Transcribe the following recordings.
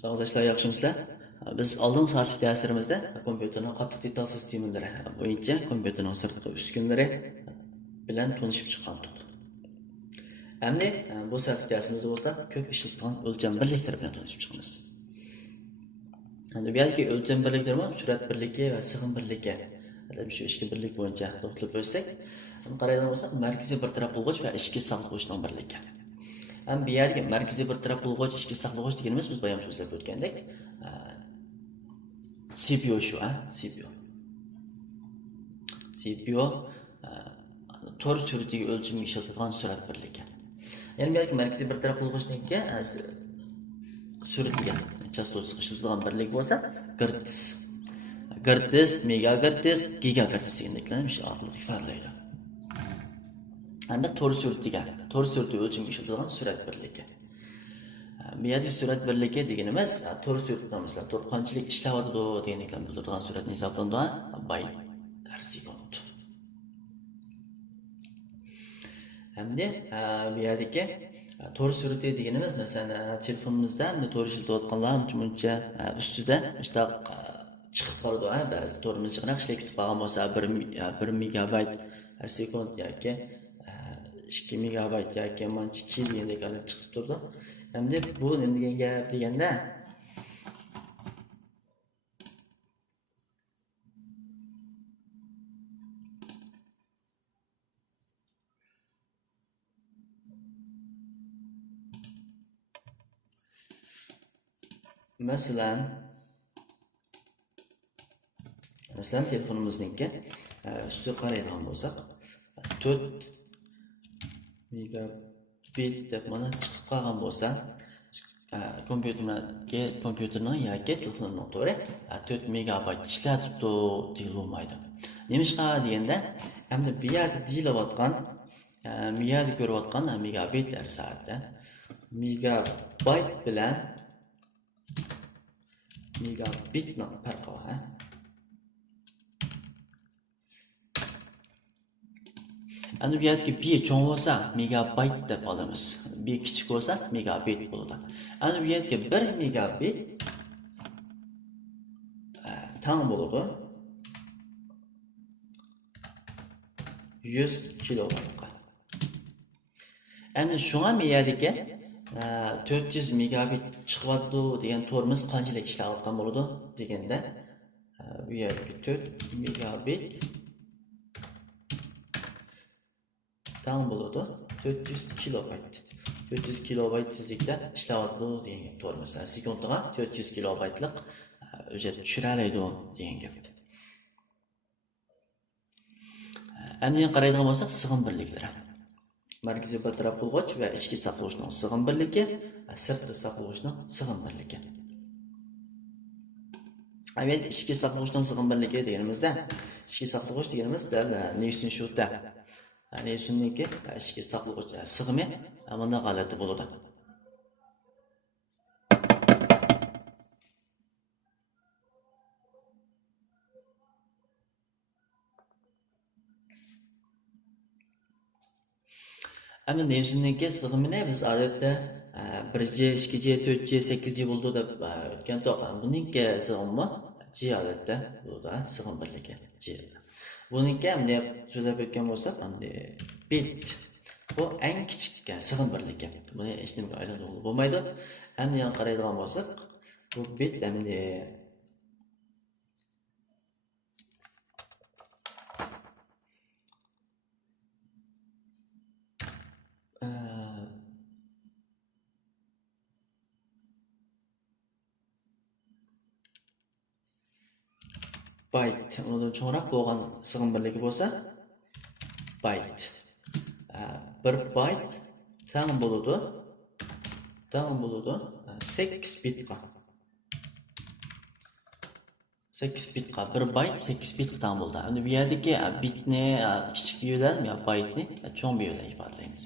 Sağoldaşlar, yaxshimisizlar? Biz oldingi soatlik darslarimizda kompyuterning qattiq detal sistemalari bo'yicha kompyuterning sirtqi uskunalari bilan tanishib chiqqandik. Endi bu soatlik darsimizda bo'lsa ko'p ishlatilgan o'lcham birliklari bilan tanishib chiqamiz. Endi bu yerga o'lcham birliklari bilan surat birligi va sig'im birligi, shu ikki birlik bo'yicha to'xtalib o'tsak, qaraydigan bo'lsak, markaziy bir taraf bo'lg'ich va ichki saqlag'uchning birligi. Hem bir yerga markaziy bir taraf bo'lg'ich, ichki saqlag'uch deganimiz biz bayam so'zlab o'tgandek, CPU şu CPU. CPU tor suratiga o'lchimga ishlatilgan surat birligi. Ya'ni bu yerga markaziy bir taraf bo'lg'ichniki suratiga частотасы ishlatilgan birlik bo'lsa, Hertz. Hertz, megahertz, gigahertz degandeklarni shu orqali ifodalaydi. Hamda tor suratiga o'lchimga ishlatilgan surat birligi. Bu yerda surat birligi deganimiz tor suratdan masalan tor qanchalik ishlayotdi deganliklarni bildiradigan suratni hisoblanadi, byte per sekund. Hamda bu yerdagi tor surati deganimiz masalan telefonimizda tor ishlatayotganlar muncha ustida işte chiqib qoladi, ba'zi torimiz chiqib ishlayib ketib qolgan bo'lsa 1 megabayt per sekund yoki 2 megabayt yoki mancha 2 degandek olib chiqib turdi. Hamda bu nima degan gap deganda masalan telefonimizniki ustiga qaraydigan bo'lsak 4 megabit deb mana chiqib qolgan bo'lsa, kompyuterning yoki telefonning to'g'ri 4 megabayt ishlatibdi deyilmaydi. Nemishqa deganda, hamda bu yerda deyilayotgan, bu yerda ko'rayotgan megabit har soatda megabayt bilan megabitning farqi bor. Endi bu yerdagi bir cho'ng bo'lsa megabayt deb olamiz. Bir kichik bo'lsa megabit bo'ladi. Endi bu yerdagi 1 megabit teng bo'ladi 100 kilobaytga. Endi shunga bu yerdagi 400 megabit chiqyapti degan torimiz qanchalik ishlayotgan bo'ladi deganda, bu yerdagi 4 megabit teng bo'ladi 400 kilobayt. 400 kilobayt tezlikda ishlayapti degan gap to'g'ri. Masalan, sekundiga 400 kilobaytlik hujjat tushira oladi degan gap. Endi qaraydigan bo'lsak, sig'im birliklari. Markaziy bir taraf bo'lg'ich va ichki saqlag'uchning sig'im birligi, sirtqi saqlag'uchning sig'im birligi. Avval ichki saqlag'uchning sig'im birligi deganimizda, ichki saqlag'uch deganimiz neysin shurtda. Yani şunniki ichki saqlag'uch sig'imi mana g'alati bo'ladi. Ama neysunniki sig'imini biz odatda 1G, 2G, 4G, 8G bo'ldi deb o'tgan to'g'ri. Buningki sig'imi G odatda bo'ladi, sig'im birligi G. Buningki hamda so'zlab o'tgan bo'lsak, hamda bit. Bu eng kichik sig'im birligi. Buni hech nimaga aylantirib bo'lmaydi. Hamda yana qaraydigan bo'lsak, bu bit hamda byte, undan cho'ngroq bo'lgan sig'im birligi bo'lsa, byte. 1 byte teng bo'ladi 8 bitga. 8 bitga 1 byte 8 bit teng bo'ldi. Endi bu yerdagi bitni kichik bilan yo byteni cho'ng bilan ifodalaymiz.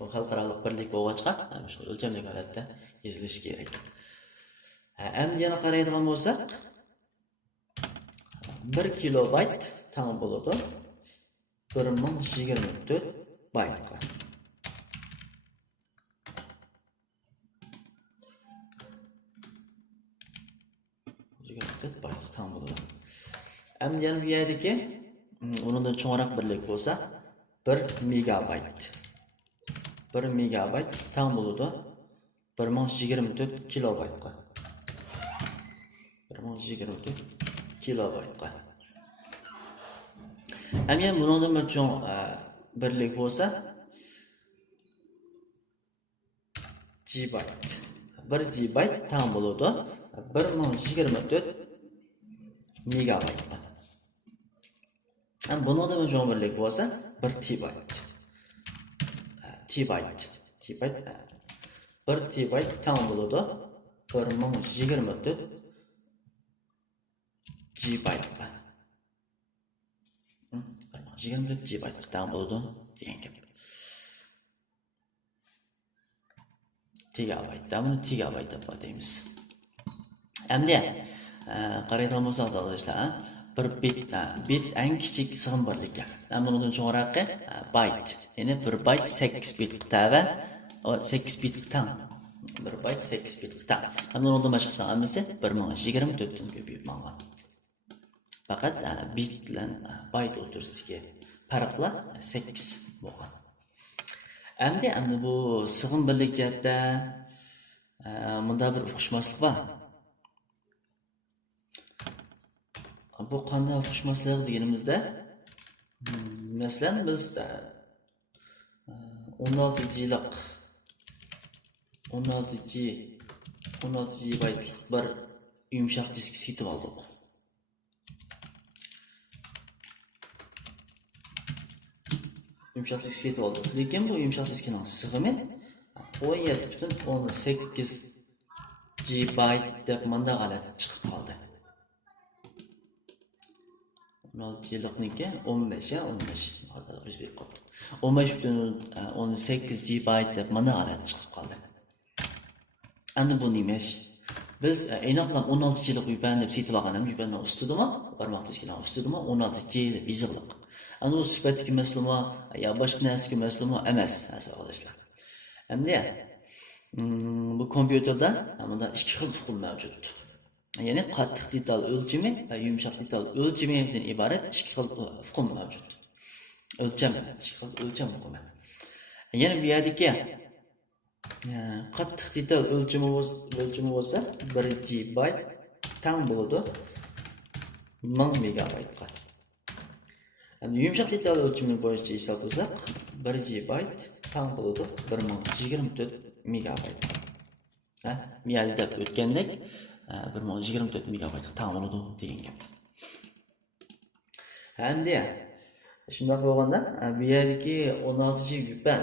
U xalqaro birlik bo'lg'achqa, shu o'lchamli holatda yozilishi kerak. Endi yana qaraydigan bo'lsak, 1 kilobayt teng bo'ladi 1024 baytga. 4 byte tam bo'ladi. Endi yana bu yerdagi undan cho'ngroq birlik bo'lsa 1 megabayt. 1 megabayt tam bo'ladi 1024 kilobaytga. 1024 kilobaytga. Endi bundan bir cho'ng birlik bo'lsa gigabayt. 1 gigabayt tam bo'ladi 1024 megabaytga. Endi bundan bir cho'ng birlik bo'lsa 1 tbayt. Tbayt. 1 tbayt tam bo'ladi 1024 gigabaytga. 24 gigabayt tam bo'ladi degan gap. Gigabayt, buni gigabayt deb ataymiz. Endi qaraydigan bo'lsak do'stlar, bir bit eng kichik sig'im birligi. Endi bundan cho'ngroqi byte. Ya'ni 1 byte 8 bit va 8 bit tang. 1 byte 8 bit tang. Endi bundan boshqasi hammasi 1024 dan ko'payib ma'lum. Faqat bit bilan byte o'rtasidagi farqlar 8 bo'lgan. Endi bu sig'im birlik jihatda bunda bir o'xshashlik bor. Bu qanday o'xshashlik deganimizda, masalan biz 16 yillik 16 baytlik bir yumshoq disk setib oldik. Yumshoq disk setib oldik. Lekin bu yumshoq diskning sig'imi 17.18 GB deb manda g'alati chiqib qoldi. 16 yillikniki 15 hozir o'zbek qoldi. 15.18 GB deb mana g'alati chiqib qoldi. Endi bu nima ish? Biz aniqlam 16 yillik uypan deb setib olganimiz uypandan ustidimi, barmoq diskidan ustidimi 16 yil deb yozilib. Endi u sifatga maslimi yo boshqa narsaga maslimi emas, arkadaşlar. Endi bu kompyuterda bunda ikki xil uqum mavjud. Ya'ni qattiq detal o'lchami va yumshoq detal o'lchamidan iborat ikki xil uqum mavjud. O'lcham, ikki xil o'lcham uqumi. Ya'ni bu yerdagi qattiq detal o'lchami bo'lsa 1 GB tang bo'ladi 1000 megabaytga. Endi yumshoq detal o'lchami bo'yicha hisoblasak 1 GB tang bo'ladi 1024 megabayt. Miyalda o'tgandek 1024 megabayt tang bo'ladi degan gap. Endi shunday bo'lganda bu yerdagi 16G yupan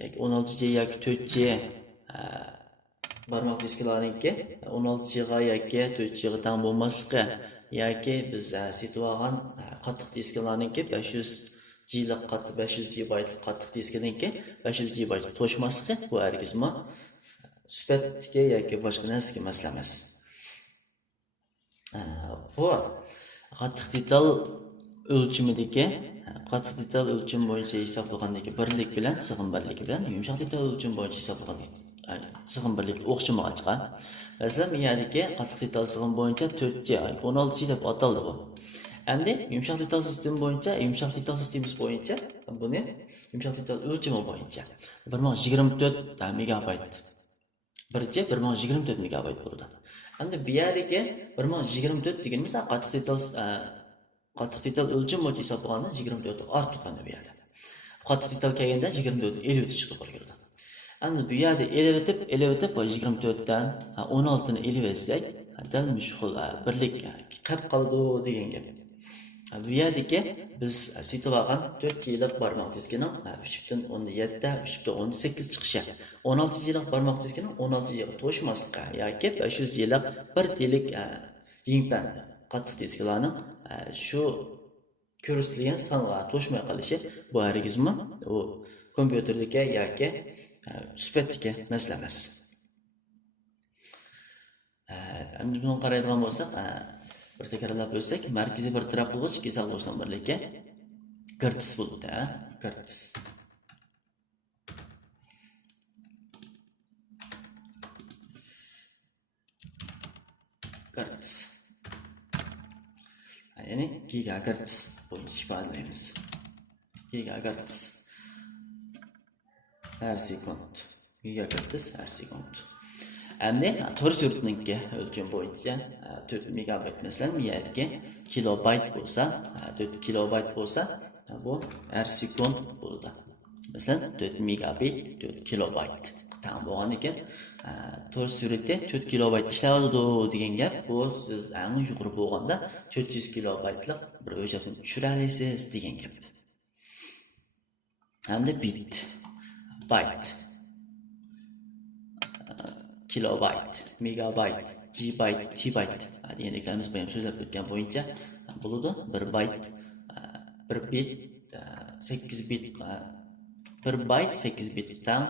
yoki 16G yoki 4G barmoq disklarniki 16G ga yoki 4G ga tang bo'lmasligi yoki biz setib olgan qattiq disklarniki 500G lik qattiq 500 GB lik qattiq diskiniki 500 GB to'shmasligi bu hargizmi sifatga yoki boshqa narsaga masala emas. Bu qattiq detal o'lchimidagi qattiq detal o'lchim bo'yicha hisoblagandagi birlik bilan sig'im birligi bilan yumshoq detal o'lchim bo'yicha hisoblagandagi sig'im birligi o'xshamaga chiqqan. Masalan, miyadagi qattiq detal sig'im bo'yicha 4G 16G deb ataldi bu. Endi yumshoq detal sistemi bo'yicha, yumshoq detal sistemasi bo'yicha buni yumshoq detal o'lchimi bo'yicha 1024 megabayt. Birinchi 1024 megabayt bo'ldi. Endi bu yerdagi 1024 deganimiz qattiq detal o'lchim bo'yicha hisoblaganda 24 ortiq endi bu yerda. Qattiq detal kelganda 24 elib chiqdi qo'yildi. Endi bu yerda elib 24 dan 16 ni elib etsak, dal mushkul birlik qilib qoldi degan gap. Bu yerdagi biz setib olgan 4 yillik barmoq diskining 3.17, 3.18 chiqishi. 16 yillik barmoq diskining 16 yilga to'shmasligi yoki 500 yillik 1 tlik yingpan qattiq disklarning shu ko'rsatilgan songa to'shmay qolishi bu hargizmi u kompyuterdagi yoki sifatga masala emas. Endi buni qaraydigan bo'lsak, bir takrorlab o'tsak, markaziy bir taraqqiyg'ich kesallikdan birlikka girtis bo'ldi, girtis. Girtis. ya'ni gigahertz bo'yicha ifodalaymiz. Gigahertz har sekund. Gigahertz har sekund. Endi 4 yurtniki o'lcham bo'yicha 4 megabayt masalan miyadagi kilobayt bo'lsa, 4 kilobayt bo'lsa, bu har sekund bo'ladi. Masalan 4 megabit 4 kilobayt qatan bo'lgan ekan. 4 suratda 4 kilobayt ishlaydi degan gap, bu siz eng yuqori bo'lganda 400 kilobaytlik bir o'jatni tushira olasiz degan gap. Hamda bit, byte, kilobayt, megabayt, gibayt, tbayt deganlarimiz bilan so'zlab o'tgan bo'yicha bo'ladi. 1 bayt, 1 bit 8 bit, 1 bayt 8 bitdan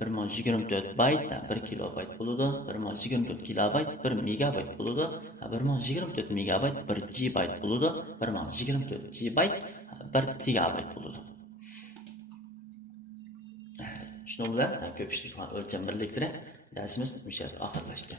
124 bayt 1 kilobayt bo'ladi. 124 kilobayt 1 megabayt bo'ladi. 124 megabayt 1 gibayt bo'ladi. 124 gibayt 1 tegabayt bo'ladi. Shuni bilan ko'pchilik o'lcham birliklari darsimiz oxirlashdi.